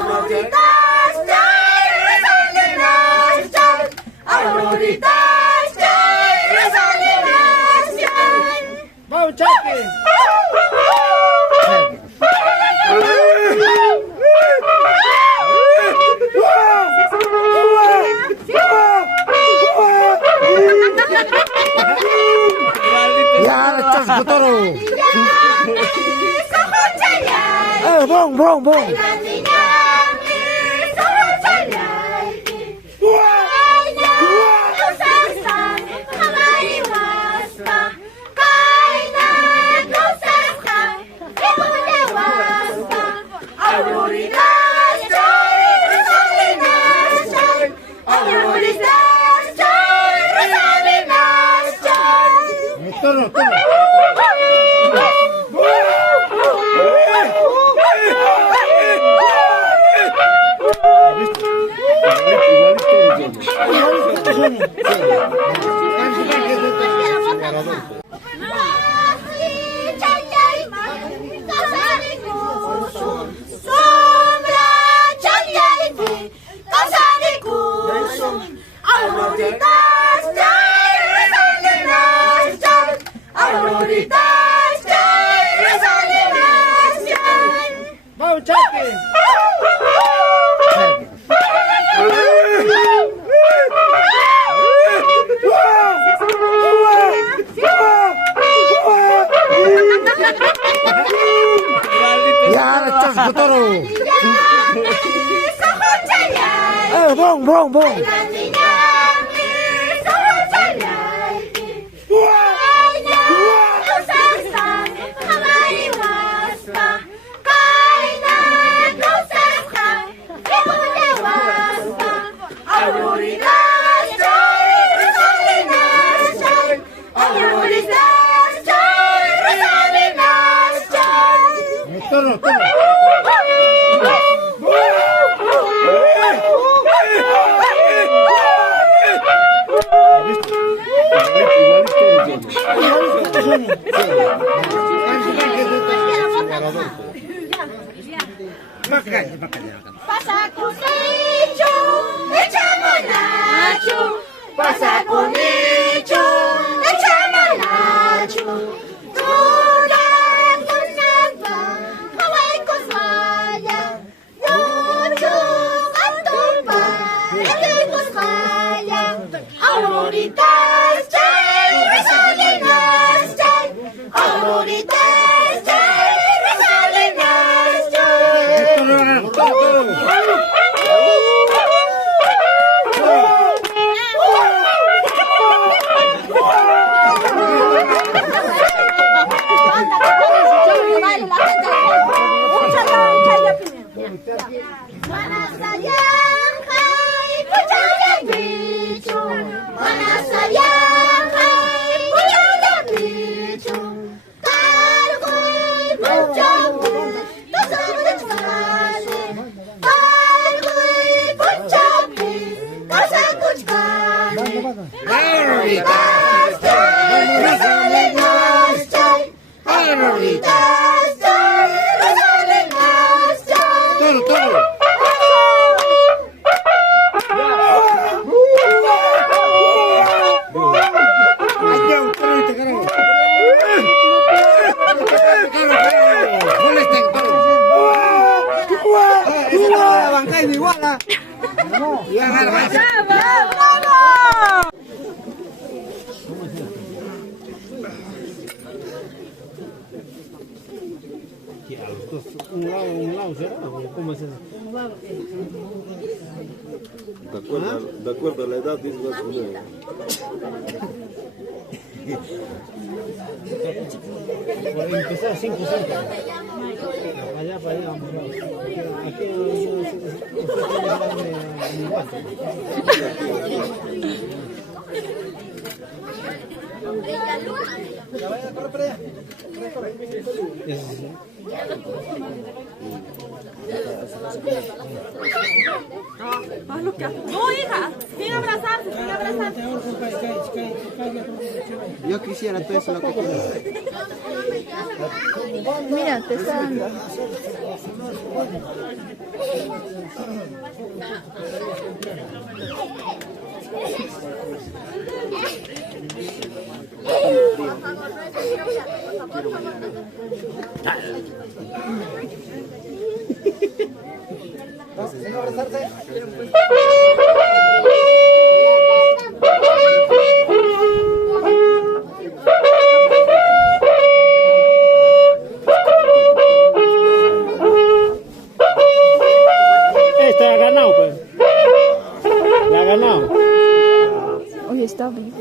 Aurorita, Aurorita, ¡Vamos, Chapi! Ya, echas toro. Bong, bong, bong. ¡Vamos, Chapi! Ya, echas toro. Bong, bong, bong. Pasa con hecho, echamos nacho. Pasa con hecho, echamos nacho. Toda Tonada, Hawaii Cosmaya. Mucho Cantumba, el Cosmaya. Aurorita, Aurorita. Mana sayang hai percaya bicu, mana sayang hai percaya bicu. Kalau kau berjamu, tak sampai sekali. Kalau kau berjamu, tak sampai sekali. Aurorita, Aurorita. Un lado será, ¿cómo es eso? De acuerdo a la edad, dice la señora. Por empezar 5 centavos. Allá para allá, vamos. Aquí ya vaya a correr para allá. No, hija, sin abrazarse, sin abrazarse. Yo quisiera todo eso lo que quieres. Mira, te está dando. Este ha ganado, pues. Le ha ganado. Oye, está bien.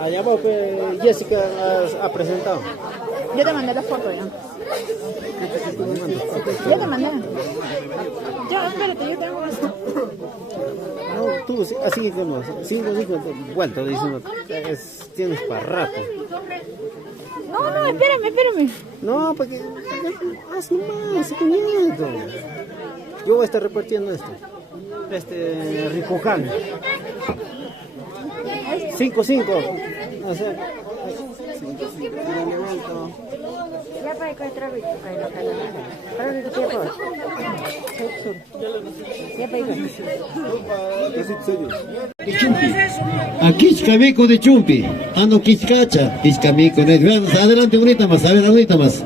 Allá va, pues, Jessica ha presentado. Yo te mandé la foto ya. Ya te mandé. Ya, espérate, yo tengo esto. No, tú, así como, 5 vueltas, diciendo, tienes para rato. No, espérame. No, porque, haz nomás, 500. Yo voy a estar repartiendo esto. Ricoján. 5. O sea, Ya para que trabe, para que tiempo. Ya para Aquí Kichkamico de Chumpi, ando Kichkacha, Kichkamico, adelante, unita más, a ver, unita más.